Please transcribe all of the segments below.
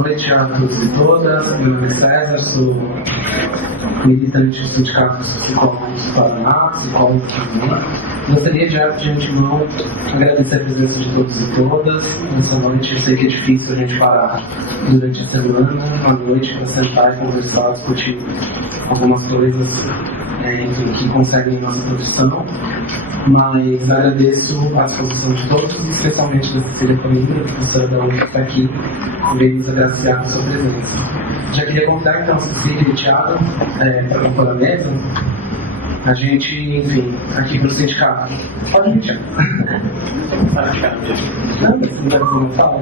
noite a todos e todas. Meu nome é César, sou militante do Sindicato dos Psicólogos do Paraná, psicólogo também. Gostaria de antemão agradecer a presença de todos e todas. Nessa noite, eu sei que é difícil a gente parar durante a semana, à noite, para sentar e conversar, discutir algumas coisas que conseguem nossa produção. Mas agradeço a disposição de todos, especialmente da Cecília Coimbra, professora da UF, que está aqui, veio nos agraciar com sua presença. Já queria contar então a Cecília e o Thiago para compor a mesa. A gente, enfim, aqui para o sindicato. Pode vir, Thiago. Não, mas você não vai dizer uma fala?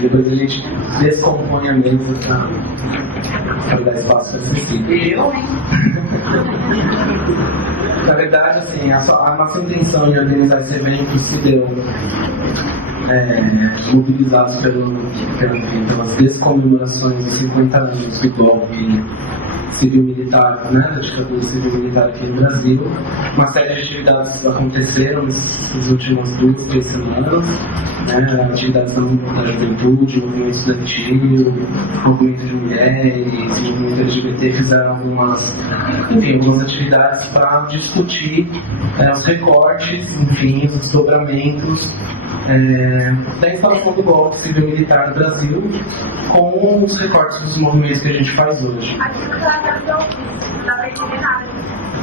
Depois a gente descompõe a mesa para dar espaço para Cecília. Na verdade, assim, a nossa intenção em organizar esse evento se deu mobilizados pelas descomemorações de 50 anos do golpe civil-militar, da ditadura civil-militar aqui no Brasil. Uma série de atividades aconteceram nas últimas 2-3 semanas, atividades da juventude, movimento estudantil, movimento de mulheres, movimento LGBT fizeram algumas atividades para discutir os recortes, os desdobramentos da instalação do golpe civil-militar no Brasil com os recortes dos movimentos que a gente faz hoje.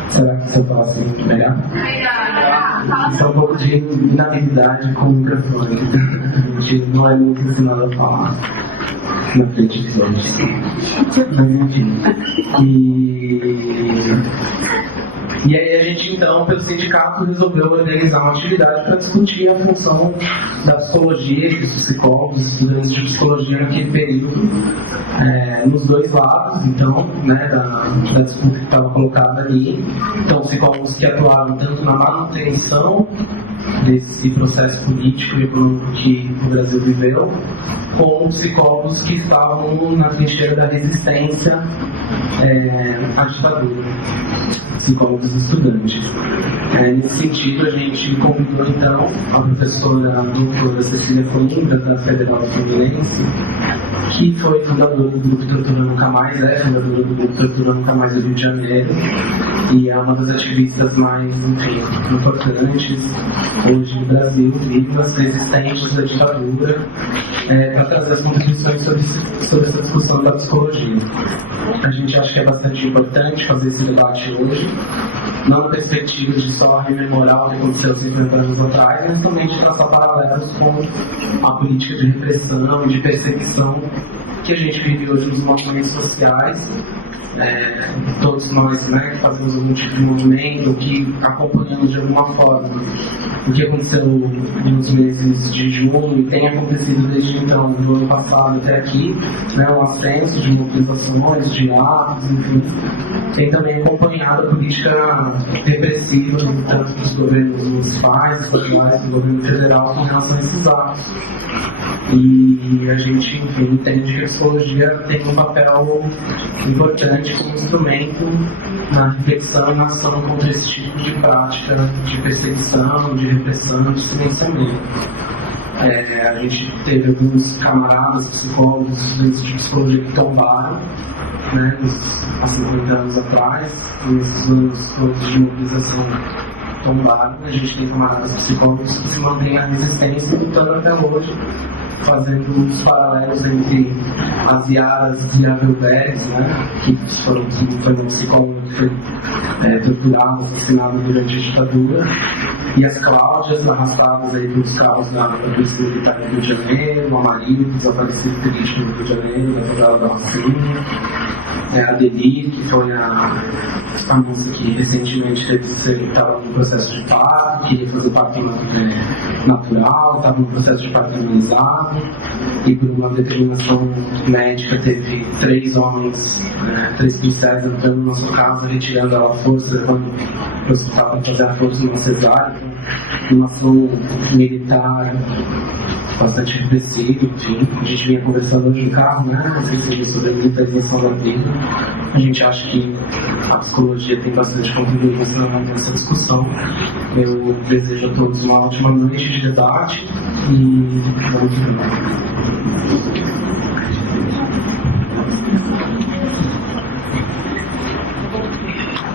Será que se eu faço melhor? Isso é um pouco de inabilidade com o microfone. A gente não é muito ensinado a falar na frente dos outros. Mas enfim. E aí a gente, então, pelo sindicato, resolveu organizar uma atividade para discutir a função da psicologia e dos psicólogos, estudantes de psicologia naquele período, nos dois lados, então, da disputa que estava colocada ali. Então, psicólogos que atuaram tanto na manutenção desse processo político e econômico que o Brasil viveu, como psicólogos que estavam na trincheira da resistência à ditadura, psicólogos e estudantes. Nesse sentido, a gente convidou então a professora doutora Cecília Coimbra, da Federal Fluminense, que foi fundadora do Grupo Tortura Nunca Mais, fundadora do Grupo Tortura Nunca Mais do Rio de Janeiro, e é uma das ativistas mais importantes hoje no Brasil, vivas, resistentes à ditadura, para trazer as contribuições sobre essa discussão da psicologia. A gente acha que é bastante importante fazer esse debate hoje, não na perspectiva de só rememorar o que aconteceu 50 anos atrás, mas também de traçar paralelos com a política de repressão e de perseguição que a gente vive hoje nos movimentos sociais. Todos nós que fazemos algum tipo de movimento, que acompanhamos de alguma forma o que aconteceu nos meses de junho e tem acontecido desde então, do ano passado até aqui, um ascenso de mobilizações, de atos, enfim, tem também acompanhado a política repressiva tanto dos governos municipais, estaduais, do governo federal com relação a esses atos. E a gente, entende que a psicologia tem um papel importante como instrumento na reflexão e na ação contra esse tipo de prática de perseguição, de repressão, de silenciamento. A gente teve alguns camaradas, psicólogos, estudantes de psicologia que tombaram, há 50 anos atrás, nesses pontos de mobilização tombaram. A gente tem camaradas psicólogos que se mantêm na resistência lutando até hoje, fazendo os paralelos entre as Yaras e a Velveres, que foi uma psicóloga que foi torturada, assassinada durante a ditadura, e as Cláudias, arrastadas aí pelos carros da Polícia Militar do Rio de Janeiro, a Maria, desaparecida política no Rio de Janeiro, na favela da Rocinha, a Deli, que foi a moça que recentemente estava no processo de parto, queria fazer parto natural, estava no processo de parto humanizado, e por uma determinação médica teve 3 homens, 3 policiais entrando na sua casa, retirando ela à força, levando para o hospital para fazer a força numa cesárea. uma ação militar bastante repressiva, enfim. A gente vinha conversando hoje no carro, né? Sobre a militarização da vida. A gente acha que a psicologia tem bastante contribuído nessa discussão. Eu desejo a todos uma ótima noite de debate e vamos ver.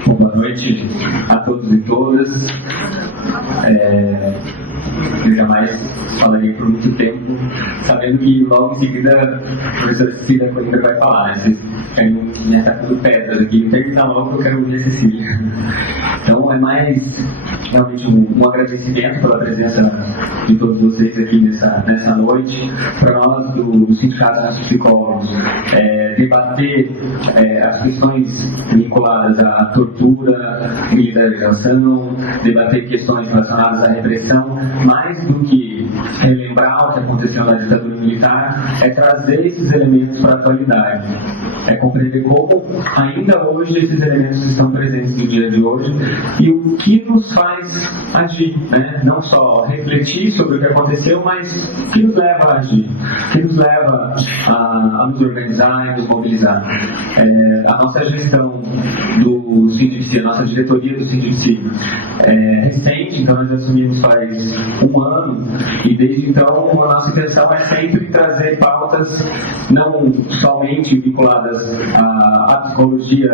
Boa noite a todos e todas. Eu jamais falaria por muito tempo, sabendo que logo em seguida a professora Cecília Coimbra vai falar, né? Vocês querem me atacando pedras aqui, perguntar logo que eu quero ouvir a Cecília. Então é mais realmente um agradecimento pela presença de todos vocês aqui nessa noite. Para nós do Sindicato dos Psicólogos, debater as questões vinculadas à tortura, militarização, debater questões relacionadas à repressão, mais do que relembrar o que aconteceu na ditadura militar, é trazer esses elementos para a atualidade. É compreender como ainda hoje esses elementos estão presentes no dia de hoje e o que nos faz agir, né? Não só refletir sobre o que aconteceu, mas o que nos leva a agir, o que nos leva a nos organizar e nos mobilizar. A nossa gestão do Sindipsi, a nossa diretoria do Sindipsi é recente, então nós assumimos faz um ano e desde então a nossa intenção é sempre trazer pautas não somente vinculadas à psicologia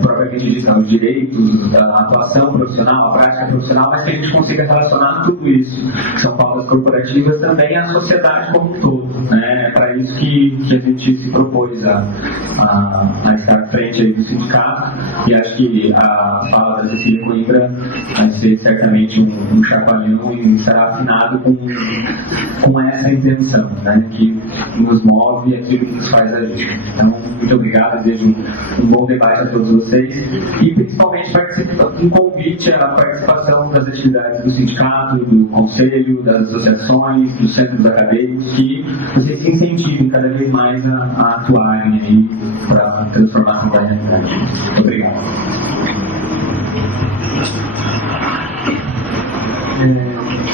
propriamente dita, aos direitos, à atuação profissional, à prática profissional, mas que a gente consiga relacionar tudo isso, que são pautas corporativas, também à sociedade como um todo. É para isso que a gente se propôs a estar à frente aí do sindicato, e acho que a fala da Cecília Coimbra vai ser certamente um chacoalhão e estará afinado com essa intenção, né, que nos move e aquilo que nos faz agir. Então, muito obrigado, desejo um bom debate a todos vocês e principalmente um convite à participação das atividades do sindicato, do conselho, das associações, dos centros acadêmicos, que vocês se incentivem cada vez mais a atuarem aí para transformar a realidade. Muito obrigado.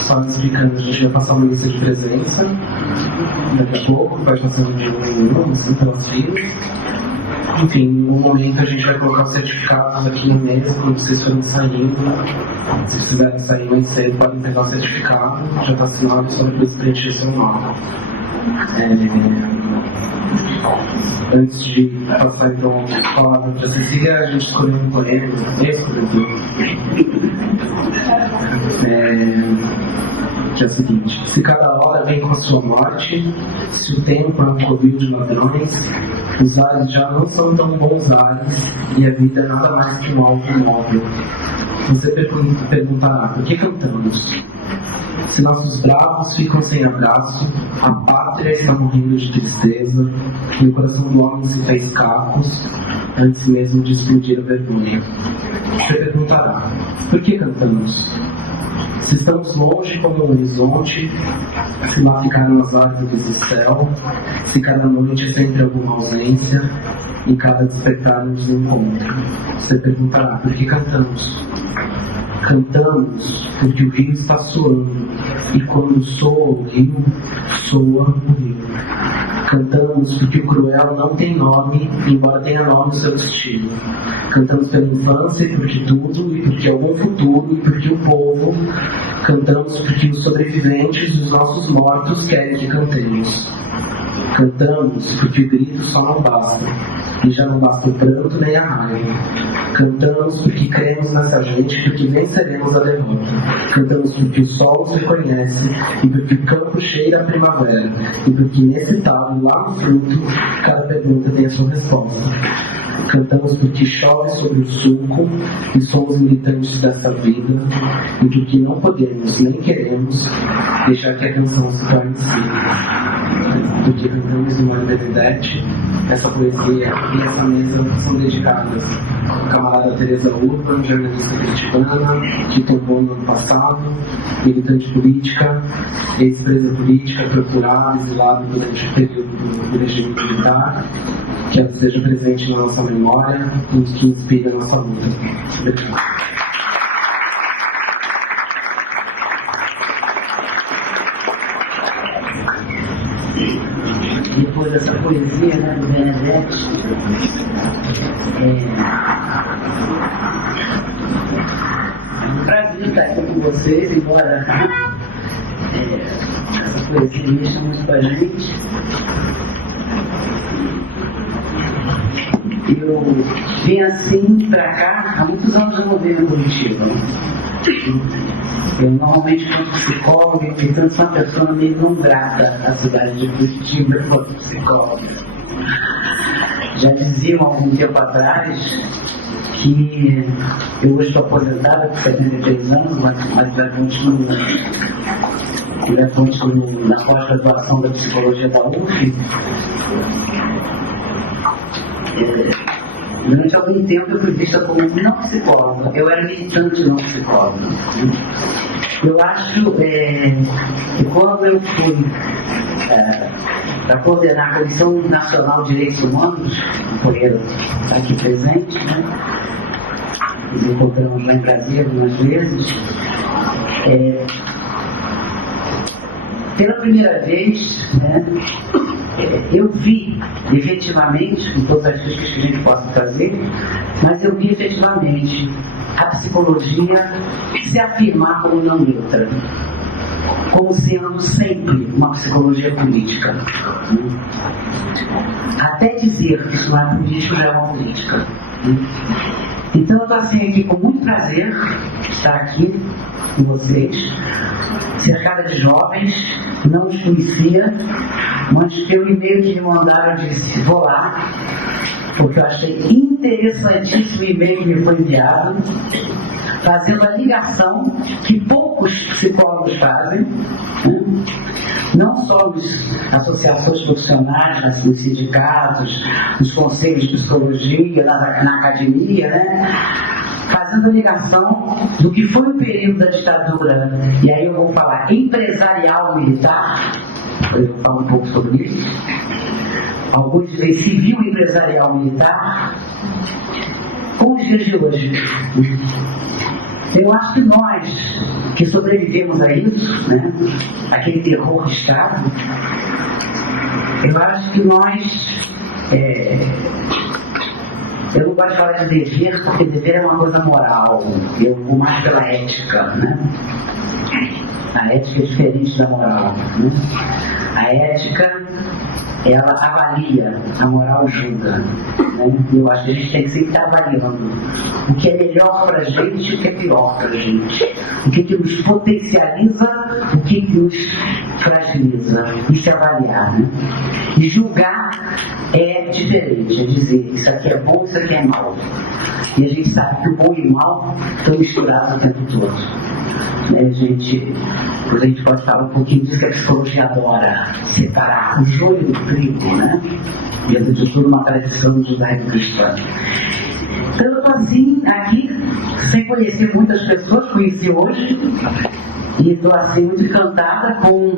Só explicando, a gente vai passar uma lista de presença daqui a pouco, vai passando de um assim, pelas filas. Enfim, no momento a gente vai colocar os certificados aqui na mesa, quando vocês forem saindo. Se vocês quiserem sair mais cedo, podem pegar o certificado, já está assinado, só depois preencher seu nome. Antes de passar então a palavra para a Cecília, a gente escolheu um poema, que é o seguinte: se cada hora vem com a sua morte, se o tempo é um covil de ladrões, os ares já não são tão bons ares, e a vida é nada mais que um automóvel. Você perguntará, por que cantamos? Se nossos bravos ficam sem abraço, a pátria está morrendo de tristeza, e o coração do homem se fez cacos, antes mesmo de explodir a vergonha. Você perguntará, por que cantamos? Se estamos longe como um horizonte, se lá ficaram as árvores do céu, se cada noite é sempre alguma ausência, e cada despertar nos encontra. Você perguntará, por que cantamos? Cantamos porque o rio está soando, e quando soa o rio, soa o rio. Cantamos porque o cruel não tem nome, embora tenha nome no seu destino. Cantamos pela infância e porque tudo, e porque algum futuro, e porque o povo. Cantamos porque os sobreviventes dos nossos mortos querem que cantemos. Cantamos porque o grito só não basta, e já não basta o pranto nem a raiva. Cantamos porque cremos nessa gente, porque venceremos a derrota. Cantamos porque o sol nos reconhece, e porque o campo cheira a primavera, e porque nesse tábua, lá no fruto, cada pergunta tem a sua resposta. Cantamos porque chove sobre o sulco, e somos militantes dessa vida, e porque não podemos nem queremos deixar que a canção se torne si. Porque cantamos no Mário Benedetti, essa poesia e essa mesa são dedicadas à camarada Teresa Urban, jornalista cristiana, que tombou no ano passado, militante política, ex-presa política, torturada, exilada durante o período do regime militar, que ela esteja presente na nossa memória e que inspire a nossa luta. Obrigado. poesia, né, do Benedetti. É um prazer estar aqui com vocês, embora essa poesia mexa muito com a gente. Eu vim assim pra cá, há muitos anos eu não venho em Curitiba. Eu normalmente, como psicólogo, eu sou uma pessoa meio não grata à cidade de Curitiba enquanto psicólogo. Já diziam há algum tempo atrás que eu hoje estou aposentada com 73 anos, mas já continuo na pós-graduação da psicologia da UF. Durante algum tempo eu fui vista como não psicóloga, eu era militante não psicóloga. Eu acho que quando eu fui para coordenar a Comissão Nacional de Direitos Humanos, por ele aqui presente, né? Nos encontramos lá em Brasília algumas vezes, pela primeira vez, né, eu vi efetivamente, com todas as críticas que a gente possa fazer, mas eu vi efetivamente a psicologia se afirmar como não neutra, como sendo sempre uma psicologia política. Até dizer que isso não é político já é uma política. Então eu estou assim aqui com muito prazer estar aqui com vocês, cercada de jovens, não os conhecia, mas pelo e-mail que me mandaram eu disse, vou lá, porque eu achei interessantíssimo o e-mail que me foi enviado, fazendo a ligação que poucos psicólogos fazem, né? Não só nas associações profissionais, nos sindicatos, nos conselhos de psicologia, na academia, né? Fazendo a ligação do que foi o período da ditadura, e aí eu vou falar empresarial militar, eu vou falar um pouco sobre isso, alguns dizem civil empresarial militar, com os dias de hoje. Eu acho que nós, que sobrevivemos a isso, né, aquele terror de Estado, eu acho que nós, eu não gosto de falar de dever, porque dever é uma coisa moral, eu vou mais pela ética, né? A ética é diferente da moral, né? A ética, ela avalia, a moral julga, né? Eu acho que a gente tem que sempre estar avaliando o que é melhor para a gente e o que é pior para a gente, o que nos potencializa, o que nos fragiliza, isso é avaliar, né? E julgar é diferente, é dizer isso aqui é bom, isso aqui é mal, e a gente sabe que o bom e o mal estão misturados o tempo todo. Né, depois a gente pode falar um pouquinho disso que a psicologia adora, separar o joio do trigo, né? Dentro de tudo uma tradição judaico-cristã. Então eu estou assim, aqui, sem conhecer muitas pessoas, conheci hoje, e estou assim muito encantada com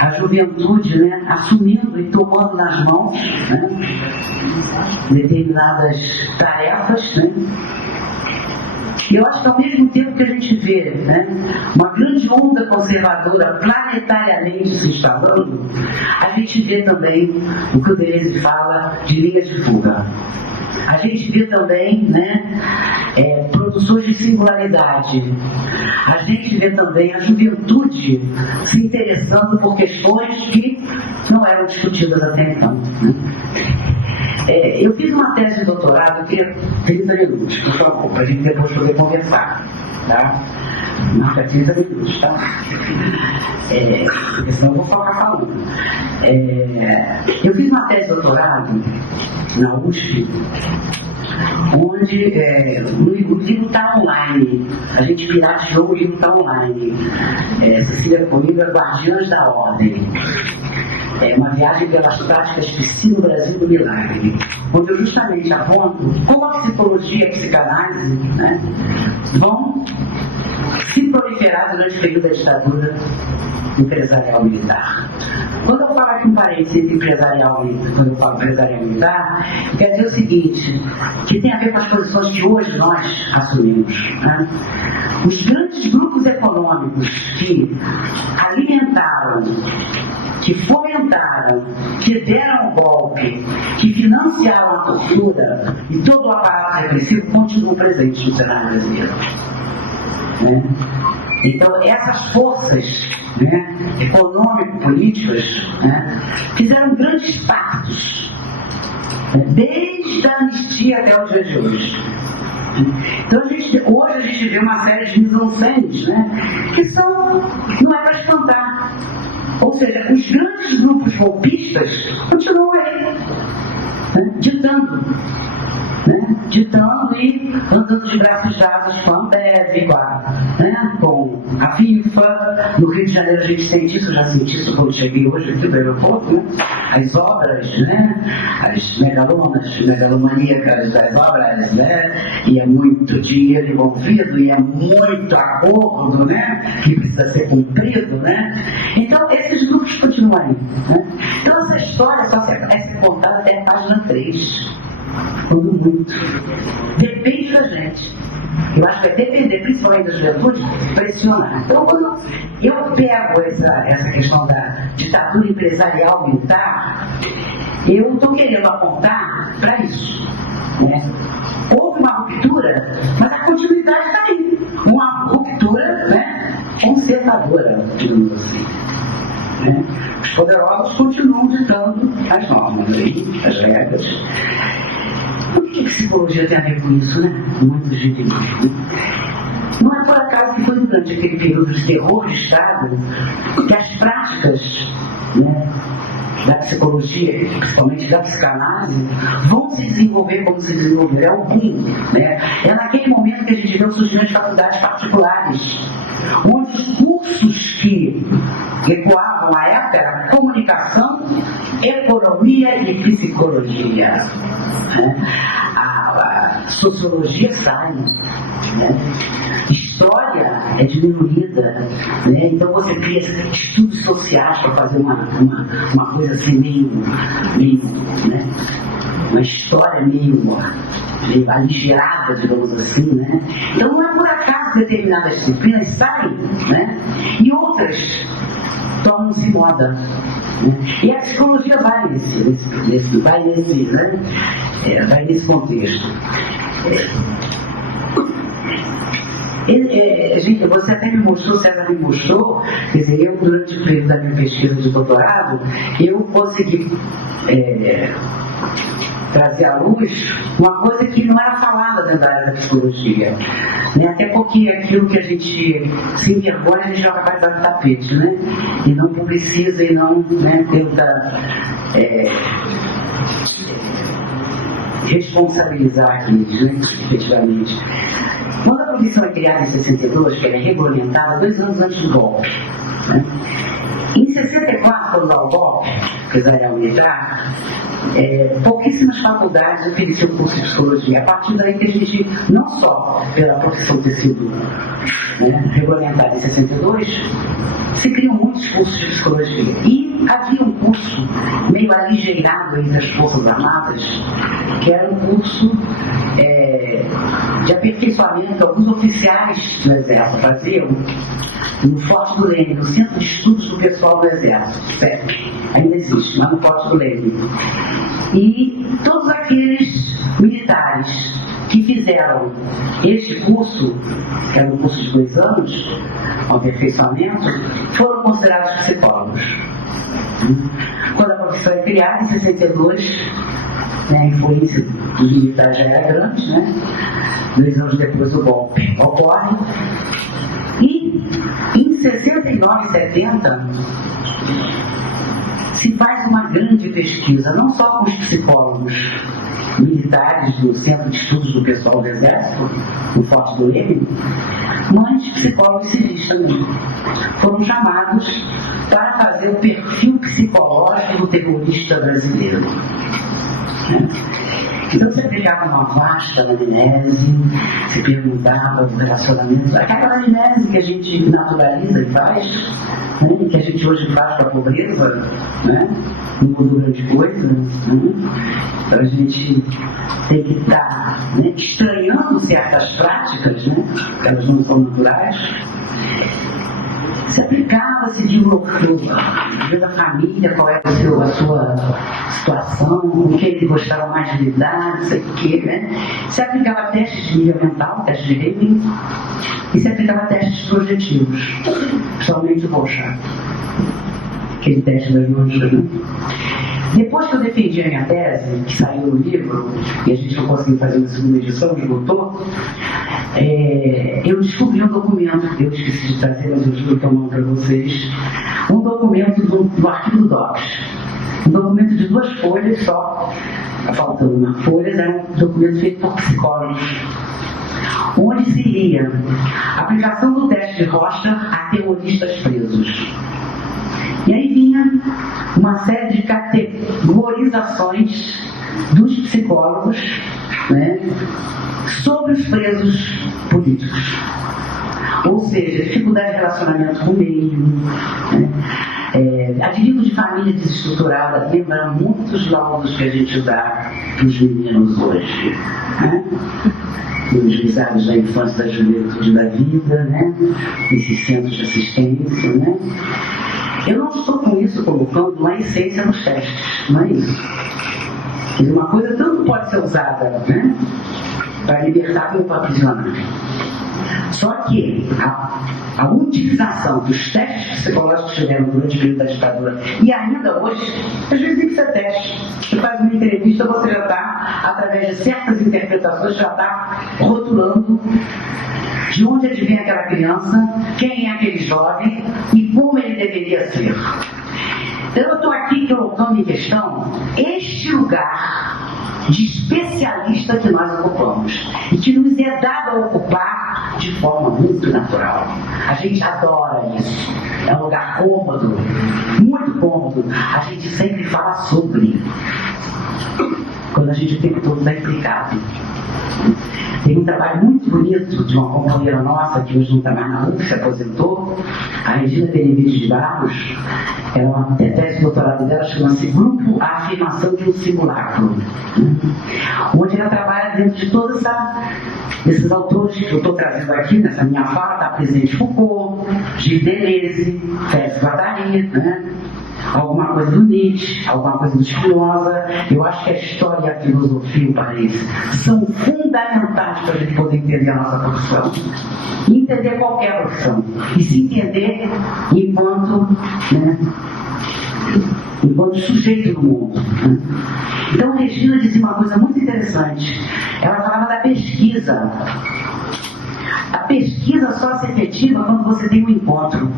a juventude, né, assumindo e tomando nas mãos, né, determinadas tarefas, né? E eu acho que ao mesmo tempo que a gente vê, né, uma grande onda conservadora planetariamente se instalando, a gente vê também o que o Deleuze fala de linha de fuga. A gente vê também, né, produções de singularidade. A gente vê também a juventude se interessando por questões que não eram discutidas até então, né? Eu fiz uma tese de doutorado, eu queria 30 minutos, por favor, para a gente depois poder conversar, tá? Marca 30 minutos, tá? Porque senão eu vou focar falando. Eu fiz uma tese de doutorado na USP, onde o livro está online, a gente pirateou, o livro está online. Cecília Coimbra, Guardiãs da Ordem. É uma viagem pelas práticas psi no Brasil do milagre, onde eu justamente aponto como a psicologia e a psicanálise, né, vão se proliferar durante o período da ditadura empresarial militar. Quando eu falo aqui um parênteses empresarial, quando eu falo empresarial militar, quer dizer o seguinte, que tem a ver com as posições que hoje nós assumimos. Né? Os grandes grupos econômicos que alimentaram, que fomentaram, que deram o golpe, que financiaram a tortura e todo o aparato repressivo continuam presentes no cenário brasileiro. Né? Então, essas forças, né, econômico-políticas, né, fizeram grandes pactos, né, desde a anistia até os dias de hoje. Então, hoje a gente vê uma série de mise-en-scènes, né, que não é para espantar. Ou seja, os grandes grupos golpistas continuam aí, né, ditando. Ditando e andando de braços dados com a Ambev, com a FIFA. No Rio de Janeiro a gente tem isso, já senti isso quando cheguei hoje aqui do aeroporto, né? As obras, né? As megalomaníacas das obras, né? E é muito dinheiro envolvido, e é muito acordo, né? Que precisa ser cumprido, né? Então esses grupos continuam aí, né? Então essa história só é ser contada até a página 3. Tudo muito. Depende da gente. Eu acho que vai depender, principalmente da juventude, pressionar. Então, quando eu pego essa questão da ditadura empresarial militar, eu estou querendo apontar para isso. Né? Houve uma ruptura, mas a continuidade está aí. Uma ruptura, né, conservadora, digamos assim. Né? Os poderosos continuam ditando as normas, as regras. O que a psicologia tem a ver com isso, né? Muito gente diz. Não é por acaso que foi durante aquele período de terror de Estado que as práticas, né, da psicologia, principalmente da psicanálise, vão se desenvolver como se desenvolveram. É o boom, né? É naquele momento que a gente vê o surgimento de faculdades particulares, onde os cursos que ecoavam à época eram comunicação, economia e psicologia. Né? A sociologia sai, né? História é diminuída, né? Então você cria estudos sociais para fazer uma coisa assim meio, né? Uma história meio aligerada, digamos assim, né? Então não é por acaso que determinadas disciplinas saem, né? E outras tornam-se moda. Né? E a psicologia vai nesse contexto. Gente, você até me mostrou, César me mostrou, quer dizer, eu durante o período da minha pesquisa de doutorado, eu consegui trazer à luz uma coisa que não era falada dentro da área da psicologia, né? Até porque aquilo que a gente se envergonha, a gente joga para debaixo do tapete, né? E não publiciza e não, né, tenta responsabilizar aqueles, né, efetivamente. Quando a profissão é criada em 62, que ela é regulamentada 2 anos antes do golpe, né? Em 64, quando dá o golpe empresarial militar, pouquíssimas faculdades ofereciam curso de psicologia. A partir daí que a gente, não só pela profissão ter sido, né, regulamentada em 62, se criam muitos cursos de psicologia. E havia um curso meio aligeirado entre as Forças Armadas, que era um curso de aperfeiçoamento que alguns oficiais do Exército faziam no Forte do Leme, no Centro de Estudos do Pessoal do Exército, CEP. Ainda existe, mas no Forte do Leme. E todos aqueles militares que fizeram este curso, que era um curso de 2 anos, um aperfeiçoamento, foram considerados psicólogos. Quando a profissão é criada, em 62, né, a influência dos militares já era grande, né? 2 anos depois o golpe ocorre. E em 69 e 70 se faz uma grande pesquisa, não só com os psicólogos militares do Centro de Estudos do Pessoal do Exército, no Forte do Leme, mas psicólogos civis também. Foram chamados para fazer o perfil psicológico do terrorista brasileiro. Então você aplicava uma vasta anamnese, se perguntava os relacionamentos, aquela anamnese que a gente naturaliza e faz, né? Que a gente hoje faz com a pobreza, né? Não mudou grande coisa, né? Então a gente tem que estar, né, estranhando certas práticas, né? Que elas não são naturais. Se aplicava, se desenvolveu da família, qual era a sua situação, com quem ele gostava mais de lidar, não sei o quê, né? Se aplicava testes de nível mental, testes de rating, e se aplicava testes projetivos, principalmente o Rorschach, aquele teste das manchas, né? Depois que eu defendi a minha tese, que saiu no livro, e a gente não conseguiu fazer uma segunda edição, esgotou, eu descobri um documento, eu esqueci de trazer, mas eu estou tomando para vocês, um documento do arquivo do DOPS, um documento de 2 folhas só, faltando uma folha, era um documento feito por psicólogos, onde se lia a aplicação do teste de Rorschach a terroristas presos. E aí vinha uma série de categorizações dos psicólogos, né, sobre os presos políticos. Ou seja, dificuldade de relacionamento com o meio, né, advindo de família desestruturada, lembrando muitos laudos que a gente dá para os meninos hoje, né? Os visados da infância, da juventude, da vida, né? Esses centros de assistência, né? Eu não estou com isso colocando uma essência nos testes, não é isso. Uma coisa tanto pode ser usada, né, para libertar como para aprisionar. Só que a utilização dos testes psicológicos que tiveram durante o período da ditadura e ainda hoje, às vezes tem que ser teste. Você faz uma entrevista, você já está, através de certas interpretações, já está rotulando de onde advém aquela criança, quem é aquele jovem e como ele deveria ser. Então eu estou aqui colocando em questão este lugar de especialista que nós ocupamos e que nos é dado a ocupar de forma muito natural. A gente adora isso. É um lugar cômodo, muito cômodo. A gente sempre fala sobre. Quando a gente tem que todo estar implicado. Tem um trabalho muito bonito de uma companheira nossa que hoje não está mais na UF, se aposentou, a Regina Benevides de Barros. Ela, a tese de doutorado dela chama-se Grupo A Afirmação de um Simulacro, onde ela trabalha dentro de todos esses autores que eu estou trazendo aqui nessa minha fala. Está presente Foucault, Gilles Deleuze, Félix Guattari, né? Alguma coisa do Nietzsche, alguma coisa do Spinoza. Eu acho que a história e a filosofia, o país, são fundamentais para a gente poder entender a nossa profissão. E entender qualquer profissão. E se entender enquanto, né, enquanto sujeito do mundo. Né? Então, Regina dizia uma coisa muito interessante. Ela falava da pesquisa. A pesquisa só se efetiva quando você tem um encontro.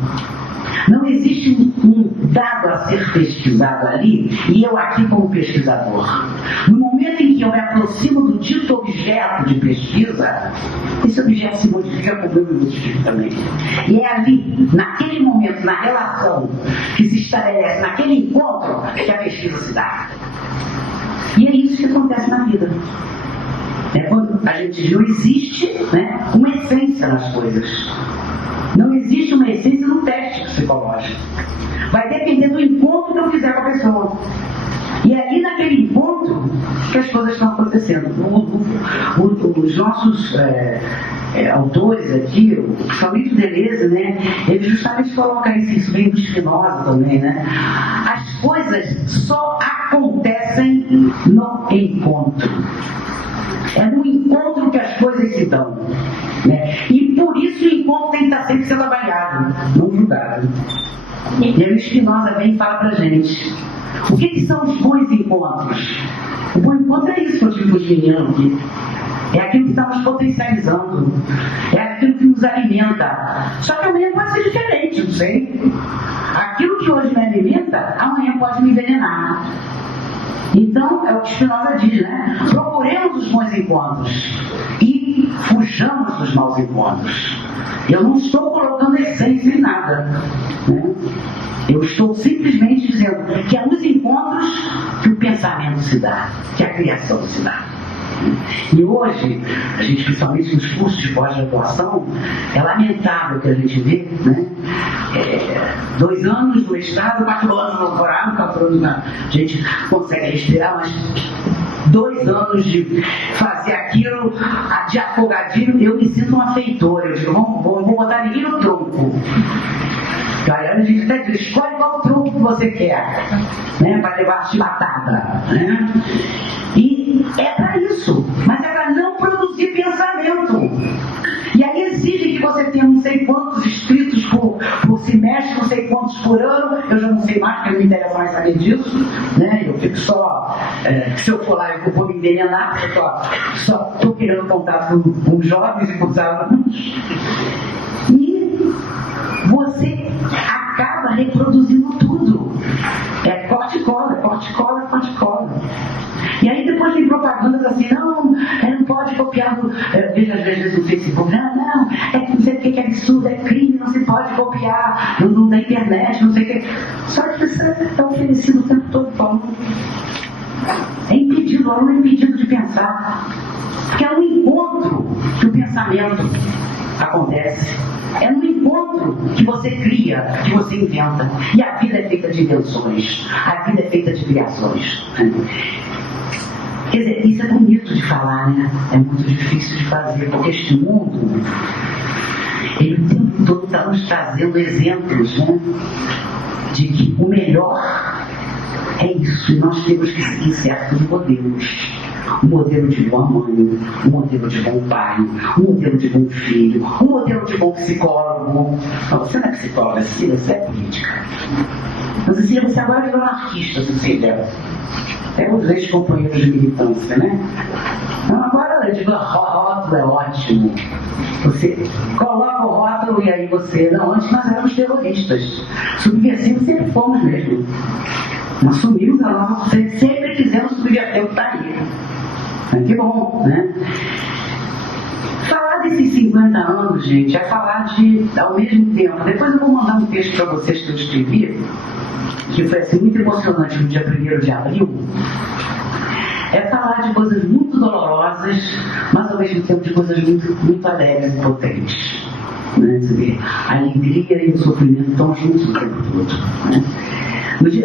Não existe um dado a ser pesquisado ali e eu aqui como pesquisador. No momento em que eu me aproximo do dito objeto de pesquisa, esse objeto se modifica como eu me modifico também. E é ali, naquele momento, na relação que se estabelece, naquele encontro, que a pesquisa se dá. E é isso que acontece na vida. Quando a gente viu, existe, né, uma essência nas coisas. Não existe uma essência no teste psicológico. Vai depender do encontro que eu fizer com a pessoa. E é ali naquele encontro que as coisas estão acontecendo. Os nossos autores aqui, principalmente o Deleuze, né, ele justamente coloca isso vem do Spinoza também, né? As coisas só acontecem no encontro. É no encontro que as coisas se dão. Né? E por isso o encontro tem que estar sempre sendo avaliado, não julgado. E aí o Spinoza vem e fala pra gente: o que são os bons encontros? O bom encontro é isso que eu digo para os meninos aqui. É aquilo que estamos potencializando. É aquilo que nos alimenta. Só que amanhã pode ser diferente, não sei. Aquilo que hoje me alimenta, amanhã pode me envenenar. Então, é o que Spinoza diz, né? Procuremos os bons encontros e fujamos dos maus encontros. Eu não estou colocando essência em nada, né? Eu estou simplesmente dizendo que é nos encontros que o pensamento se dá, que a criação se dá. E hoje, a gente, principalmente nos cursos de pós-graduação, é lamentável que a gente vê, né? 2 anos no mestrado, 4 anos no doutorado, 4 anos a gente consegue respirar, mas 2 anos de fazer aquilo de afogadinho, eu me sinto uma feitora. Eu digo, vou botar ninguém no tronco. Aí a gente até diz, escolhe qual tronco que você quer, né, para levar a chibatada, né? E é para isso, mas é para não produzir pensamento. E aí exige que você tenha não sei quantos inscritos por semestre, não sei quantos por ano, eu já não sei mais, porque não me interessa mais saber disso, né? Eu fico só, se eu for lá eu vou me envenenar, porque eu só estou querendo contato com os jovens e com os alunos. E você acaba reproduzindo tudo. É corte e cola, corte e cola, corte e cola. E aí depois tem propagandas assim, não pode copiar veja às vezes no Facebook, não, é que não sei o que é absurdo, é crime, não se pode copiar na internet, não sei o que. Só que você está oferecido o tempo todo para o aluno. O aluno é impedido de pensar. Porque é no encontro que o pensamento acontece. É no encontro que você cria, que você inventa. E a vida é feita de invenções. A vida é feita de criações. Quer dizer, isso é bonito de falar, né? É muito difícil de fazer, porque este mundo, ele o tempo todo está nos trazendo exemplos, né? De que o melhor é isso, e nós temos que seguir certos modelos. Um modelo de boa mãe, um modelo de bom pai, um modelo de bom filho, um modelo de bom psicólogo. Não, você não é psicóloga, Cecília, você é política. Mas Cecília, você agora virou anarquista, Cecília. É os ex-companheiros de militância, né? Então agora eu digo, rótulo é ótimo. Você coloca o rótulo e aí você... Não, antes nós éramos terroristas. Subversivos sempre fomos mesmo. Nós assumimos a nossa... Sempre quisemos subverter o que está aí. Que bom, né? Falar desses 50 anos, gente, é falar de... Ao mesmo tempo... Depois eu vou mandar um texto para vocês que eu escrevi, que foi assim, muito emocionante no dia 1º de abril. É falar de coisas muito dolorosas, mas ao mesmo tempo de coisas muito alegres e potentes. Né? A alegria e o sofrimento estão juntos o tempo todo. Né?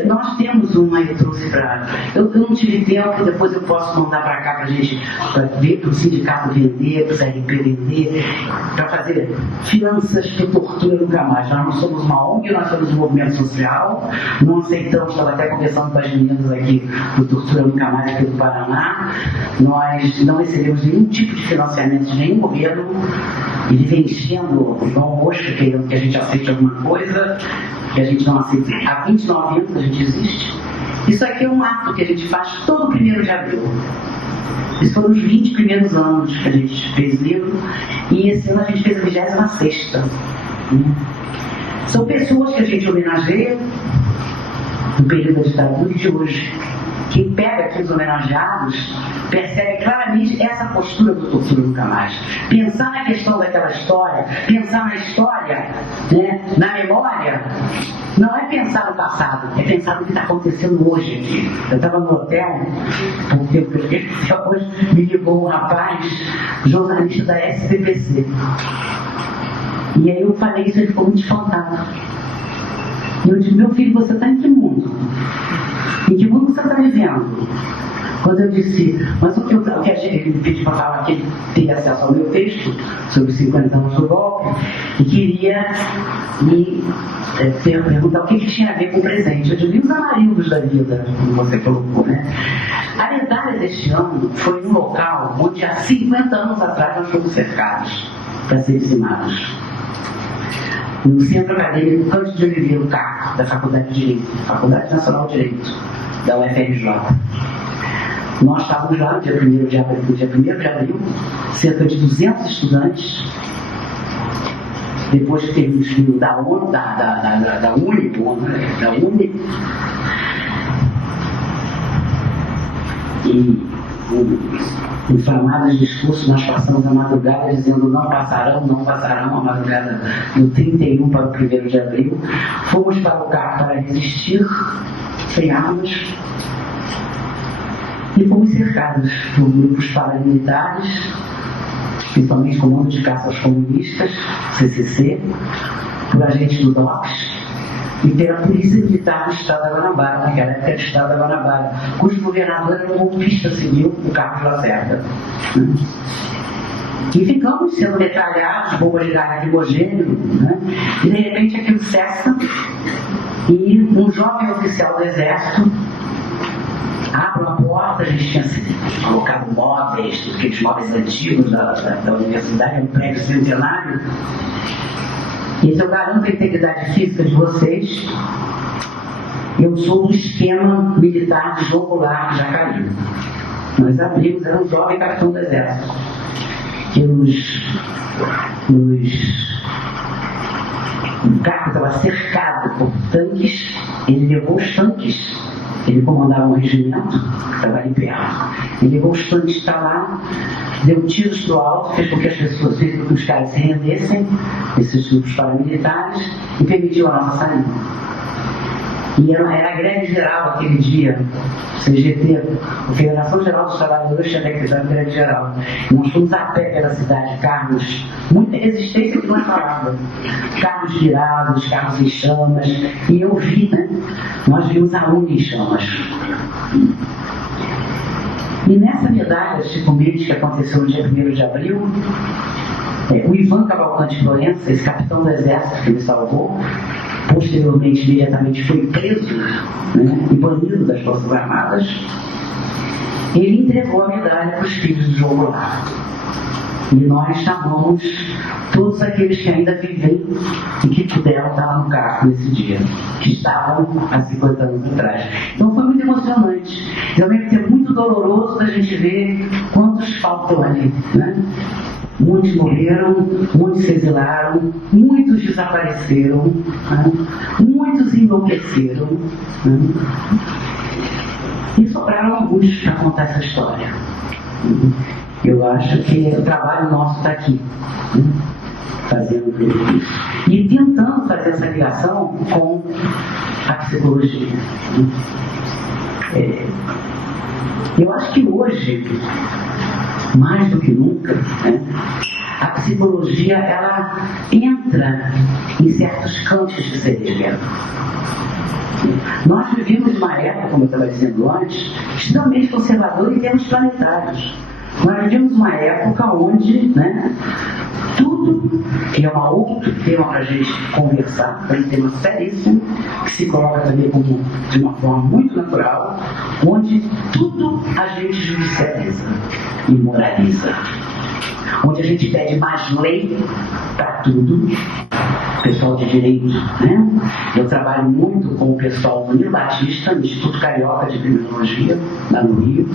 Nós temos uma, eu trouxe para... Eu não tive tempo, depois eu posso mandar para cá para a gente ver, para o sindicato vender, para o CRP vender, para fazer finanças de tortura nunca mais. Nós não somos uma ONG, nós somos um movimento social, não aceitamos, estava até conversando com as meninas aqui do Tortura Nunca Mais aqui do Paraná, nós não recebemos nenhum tipo de financiamento de nenhum governo, e vivenciando o João Roxo, querendo que a gente aceite alguma coisa, que a gente não aceita. Há 29 anos a gente existe. Isso aqui é um ato que a gente faz todo 1º de abril. Esses foram os 20 primeiros anos que a gente fez livro, e esse ano a gente fez a 26ª. São pessoas que a gente homenageia no período da ditadura e de hoje. Quem pega aqui os homenageados percebe claramente essa postura do Tortura Nunca Mais. Pensar na questão daquela história, pensar na história, né, na memória, não é pensar no passado, é pensar no que está acontecendo hoje aqui. Eu estava no hotel, porque hoje me ligou um rapaz, jornalista da SBPC. E aí eu falei isso, ele ficou muito espantado. E eu disse, meu filho, você está em que mundo? Em que mundo você está vivendo? Quando eu disse, mas o que a gente, ele me pediu para falar que ele teria acesso ao meu texto sobre os 50 anos do golpe, e queria me perguntar o que tinha a ver com o presente. Eu digo, os amarildos da vida, como você colocou, né? A medalha deste ano foi um local onde há 50 anos atrás nós fomos cercados para ser dizimados. No Centro Acadêmico Cândido de Oliveira, o CAC, da Faculdade de Direito, Faculdade Nacional de Direito, da UFRJ. Nós estávamos lá no dia 1º de abril, cerca de 200 estudantes, depois que termos vindo da ONU, da Uni, e inflamados discursos, nós passamos a madrugada dizendo não passarão, a madrugada do 31 para o 1º de abril. Fomos para o CAC para resistir sem armas. E fomos cercados por grupos paramilitares, principalmente Comando de Caça aos Comunistas, CCC, por agentes do DOPS e pela Polícia Militar do Estado da Guanabara, naquela época do Estado da Guanabara, cujo governador era um golpista civil, o Carlos Lacerda. E ficamos sendo metralhados, bombas de gás lacrimogêneo, né? E de repente aquilo cessa e um jovem oficial do Exército abre uma porta. A gente tinha colocado móveis, aqueles móveis antigos da universidade, um prédio centenário. E eu garanto a integridade física de vocês. Eu sou do esquema militar de João Goulart, que já caiu. Nós abrimos, era um jovem capitão do Exército, que o carro estava cercado por tanques. Ele levou os tanques. Ele comandava um regimento que estava ali perto. Ele levou os tanques para lá, deu tiros para o alto, fez com que as pessoas, fez com que os caras se rendessem, esses grupos paramilitares, e permitiu a nossa saída. E era a greve geral aquele dia, CGT, a Federação Geral dos Trabalhadores, tinha decretado greve geral. E nós fomos a pé pela cidade, carros, muita resistência que nós falávamos, carros virados, carros em chamas, e eu vi, né? Nós vimos a UNE em chamas. E nessa medalha Chico Mendes, que aconteceu no dia 1º de abril, o Ivan Cavalcante Florença, esse capitão do Exército que me salvou, posteriormente, imediatamente foi preso, né, e banido das Forças Armadas, ele entregou a medalha para os filhos do João Goulart. E nós chamamos todos aqueles que ainda vivem e que puderam estar no carro nesse dia, que estavam há 50 anos atrás. Então foi muito emocionante. E ao mesmo tempo muito doloroso da gente ver quantos faltam ali, né? Muitos morreram, muitos se exilaram, muitos desapareceram, né? Muitos enlouqueceram, né? E sobraram alguns para contar essa história. Eu acho que o trabalho nosso está aqui, né? Fazendo isso. E tentando fazer essa ligação com a psicologia. Eu acho que hoje, mais do que nunca, né, a psicologia ela entra em certos campos de cerebro. Nós vivemos uma época, como eu estava dizendo antes, extremamente conservadora em termos planetários. Nós vivemos uma época onde, né, tudo, que é um outro tema para a gente conversar, é um tema seríssimo, que se coloca também como, de uma forma muito natural, onde tudo a gente judicializa e moraliza. Onde a gente pede mais lei para tudo, pessoal de direito, né? Eu trabalho muito com o pessoal do Nilo Batista, no Instituto Carioca de Criminologia, lá no Rio.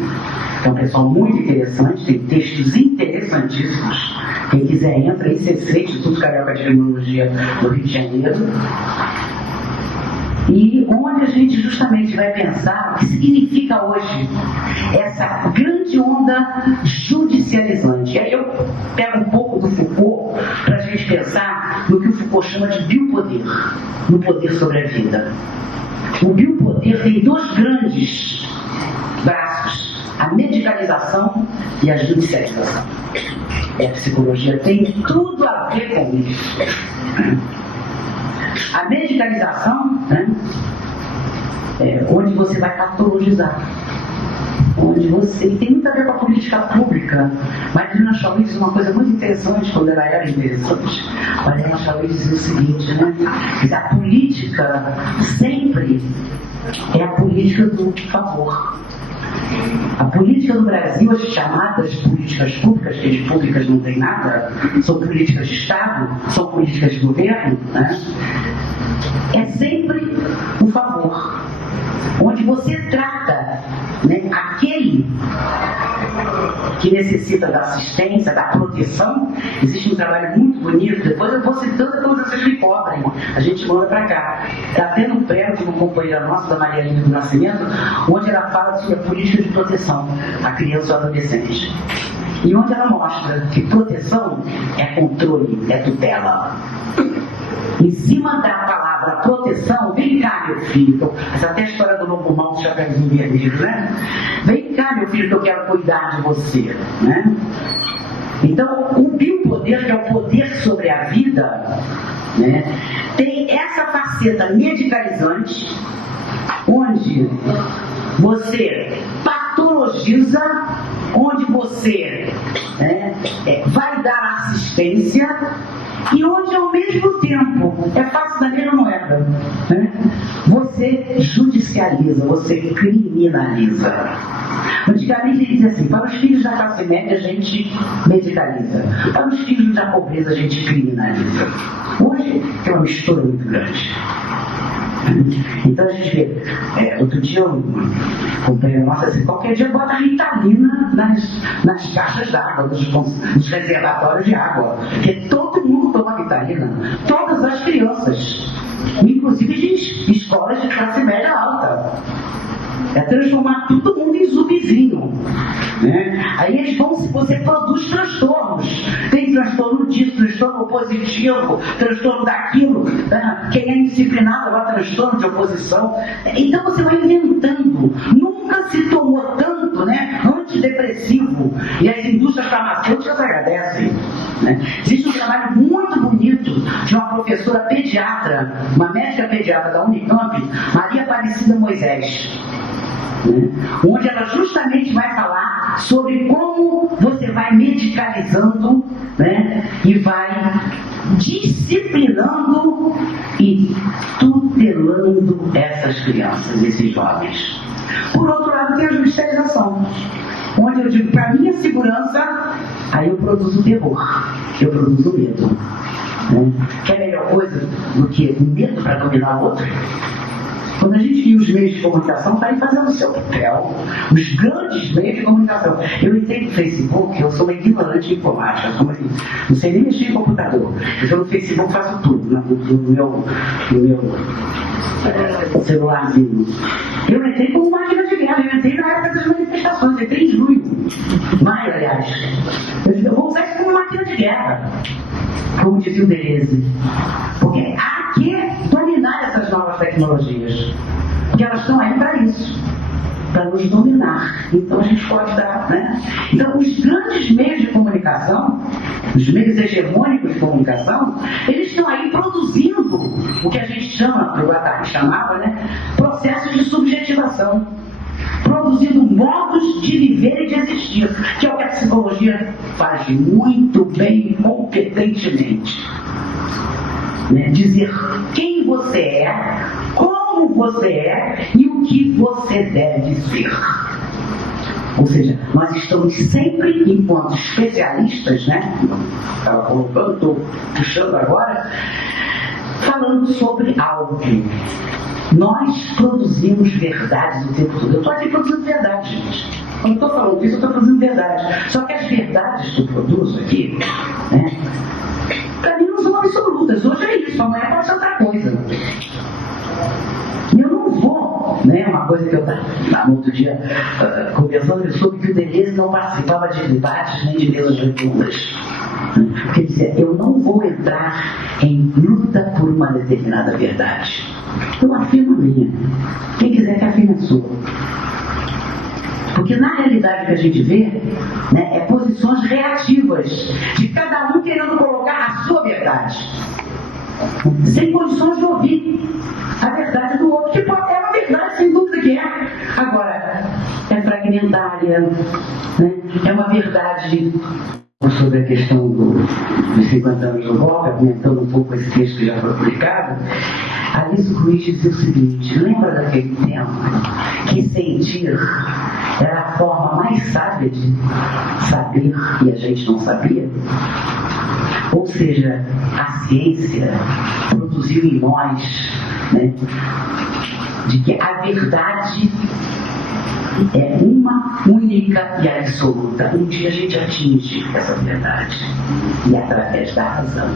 É um pessoal muito interessante, tem textos interessantíssimos. Quem quiser entra, ICC, Instituto Carioca de Criminologia do Rio de Janeiro. E onde a gente justamente vai pensar o que significa hoje essa grande onda judicializante. E aí eu pego um pouco do Foucault para a gente pensar no que o Foucault chama de biopoder, no poder sobre a vida. O biopoder tem dois grandes braços, a medicalização e a judicialização. E a psicologia tem tudo a ver com isso. A medicalização, né, é onde você vai patologizar, onde você tem muito a ver com a política pública. Mariana Chauí diz uma coisa muito interessante, quando ela era interessante. Mariana Chauí dizia o seguinte, né, que a política sempre é a política do favor. A política do Brasil, as chamadas políticas públicas, que as públicas não têm nada, são políticas de Estado, são políticas de governo, né? É sempre o favor, onde você trata, né, aquele que necessita da assistência, da proteção. Existe um trabalho muito bonito, depois eu vou citando todas essas que cobrem, a gente manda para cá. Está tendo um prêmio de uma companheira nossa, da Maria Lívia do Nascimento, onde ela fala sobre a política de proteção à criança e ao adolescente. E onde ela mostra que proteção é controle, é tutela. Em cima da palavra proteção, vem cá, meu filho. Essa até a história do lobo mau do chapéuzinho vermelho, né? Vem cá, meu filho, que eu quero cuidar de você, né? Então, o biopoder, que é o poder sobre a vida, né, tem essa faceta medicalizante, onde você patologiza, onde você vai dar assistência e onde ao mesmo tempo é fácil da mesma moeda, né? Você judicializa, você criminaliza. Antigamente ele dizia assim: para os filhos da classe média a gente medicaliza, para os filhos da pobreza a gente criminaliza. Hoje é uma mistura muito grande. Então a gente vê, outro dia eu comprei um negócio assim, qualquer dia bota Ritalina nas caixas d'água, nos reservatórios de água, porque todo mundo toma Ritalina, todas as crianças, inclusive de escolas de classe média alta. É transformar todo mundo em zumbizinho, né? Aí eles vão, se você produz transtornos, tem transtorno disso, transtorno opositivo, transtorno daquilo, né? Quem é indisciplinado agora transtorno de oposição. Então você vai inventando. Nunca se tomou tanto, né, antidepressivo, e as indústrias farmacêuticas agradecem, né? Existe um trabalho muito bonito de uma professora pediatra, uma médica pediatra da Unicamp, Maria Aparecida Moisés, onde ela justamente vai falar sobre como você vai medicalizando, né, e vai disciplinando e tutelando essas crianças, esses jovens. Por outro lado, tem a judicialização, onde eu digo, para minha segurança, aí eu produzo terror, eu produzo medo, né? Que é a melhor coisa do que o medo para dominar o outro. Quando a gente viu os meios de comunicação, está aí fazendo o seu papel. Os grandes meios de comunicação. Eu entrei no Facebook, eu sou uma ignorante em informática, não sei nem mexer em computador. Eu estou no Facebook, faço tudo no meu celularzinho. Eu entrei como máquina de guerra, eu entrei na época das manifestações, eu entrei em junho, maio, aliás. Eu vou usar isso como máquina de guerra, como dizia o Deleuze. Porque há que dominar essas novas tecnologias. Porque elas estão aí para isso, para nos dominar. Então a gente pode dar, né? Então os grandes meios de comunicação, os meios hegemônicos de comunicação, eles estão aí produzindo o que a gente chama, que o Guattari chamava, né, processos de subjetivação, produzindo modos de viver e de existir, que é o que a psicologia faz muito bem, competentemente, né? Dizer quem você é, como você é e o que você deve ser. Ou seja, nós estamos sempre, enquanto especialistas, né? Estava colocando, estou puxando agora, falando sobre algo. Nós produzimos verdades o tempo todo. Eu estou aqui produzindo verdade, gente. Quando estou falando isso, eu estou produzindo verdade. Só que as verdades que eu produzo aqui, né, para mim não são absolutas. Hoje é isso, amanhã pode ser outra coisa. E eu não vou, né? Uma coisa que eu estava no outro dia conversando, eu soube que o Deleuze não participava de debates nem de mesas redondas. Quer dizer, eu não vou entrar em luta por uma determinada verdade. Eu afirmo a minha. Quem quiser que afirme a sua. Porque na realidade que a gente vê, né, é posições reativas de cada um querendo colocar a sua verdade, sem condições de ouvir a verdade do outro, que é uma verdade, sem dúvida que é. Agora, é fragmentária, né? É uma verdade sobre a questão dos 50 anos do rock, comentando um pouco esse texto que já foi publicado. Alice Ruiz dizia o seguinte: lembra daquele tempo que sentir era a forma mais sábia de saber e a gente não sabia? Ou seja, a ciência produziu em nós, né, de que a verdade é uma única e absoluta. Um dia a gente atinge essa verdade, e através da razão.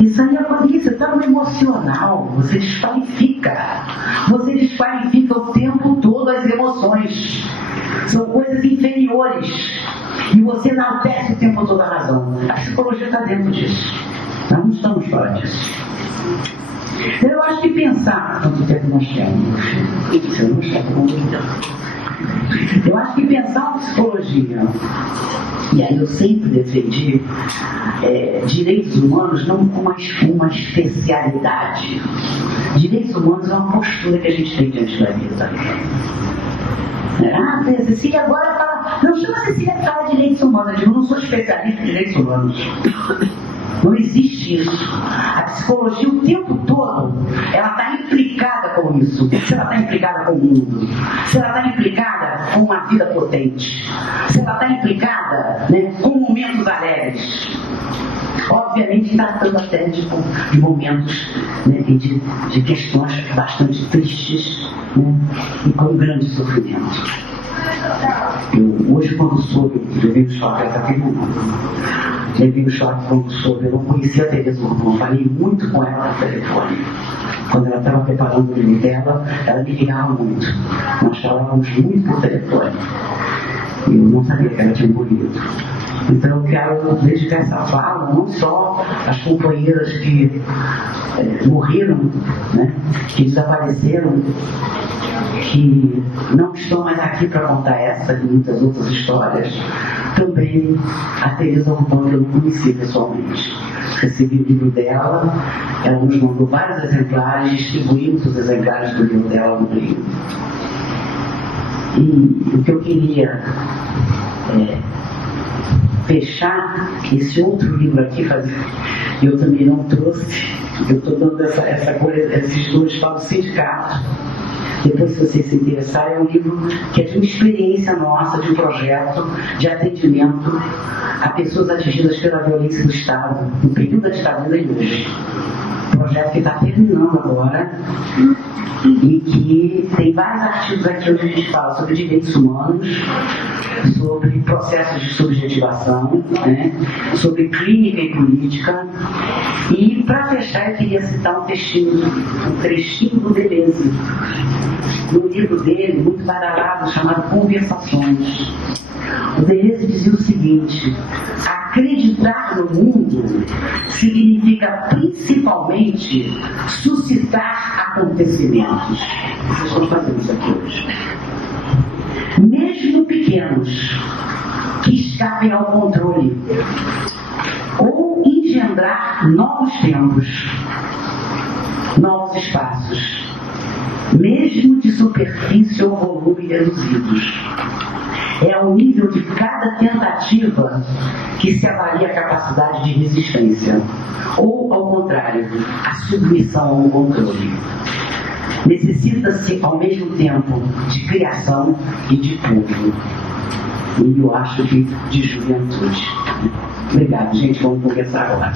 Isso aí é porque você está no emocional, você desqualifica. Você desqualifica o tempo todo as emoções. São coisas inferiores. E você enaltece o tempo todo a razão. A psicologia está dentro disso. Nós não estamos fora disso. Eu acho que pensar quanto tempo nós temos, eu acho que pensar em psicologia, e aí eu sempre defendi direitos humanos não com uma especialidade. Direitos humanos é uma postura que a gente tem diante da vida. A Cecília agora fala, não chama a Cecília para falar de direitos humanos, eu digo, não sou especialista em direitos humanos. Não existe isso. A psicologia o tempo todo, ela está implicada com isso. Se ela está implicada com o mundo, se ela está implicada com uma vida potente, se ela está implicada, né, com momentos alegres. Obviamente tratando até de momentos, né, de questões bastante tristes, né, e com grande sofrimento. Hoje, quando soube, levei um choque, levei um choque quando soube, eu não conhecia a Tereza Urbano, falei muito com ela no telefone. Quando ela estava preparando o livro dela, ela me ligava muito. Nós falávamos muito por telefone. Eu não sabia que ela tinha morrido. Então eu quero dedicar essa fala não só às companheiras que morreram, né, que desapareceram, que não estão mais aqui para contar essa e muitas outras histórias, também a Tereza Urbano, que eu não conhecia pessoalmente. Recebi o livro dela, ela nos mandou vários exemplares, distribuímos os exemplares do livro dela no Rio. E o que eu queria fechar esse outro livro aqui, eu também não trouxe, eu estou dando essa coisa, esses dois para o sindicato. Depois, se vocês se interessarem, é um livro que é de uma experiência nossa, de um projeto de atendimento a pessoas atingidas pela violência do Estado, no período da ditadura e hoje. Um projeto que está terminando agora e que tem vários artigos aqui onde a gente fala sobre direitos humanos, sobre processos de subjetivação, né, sobre clínica e política. E, para fechar, eu queria citar um trechinho do Deleuze, no livro dele, muito badalado, chamado Conversações. O Deleuze dizia o seguinte: acreditar no mundo significa principalmente suscitar acontecimentos. Vocês estão fazendo isso aqui hoje. Mesmo pequenos, que escapem ao controle, ou engendrar novos tempos, novos espaços, mesmo de superfície ou volume reduzidos. É ao nível de cada tentativa que se avalia a capacidade de resistência, ou, ao contrário, a submissão ao controle. Necessita-se, ao mesmo tempo, de criação e de povo. E eu acho que de juventude. Obrigado, gente. Vamos conversar agora.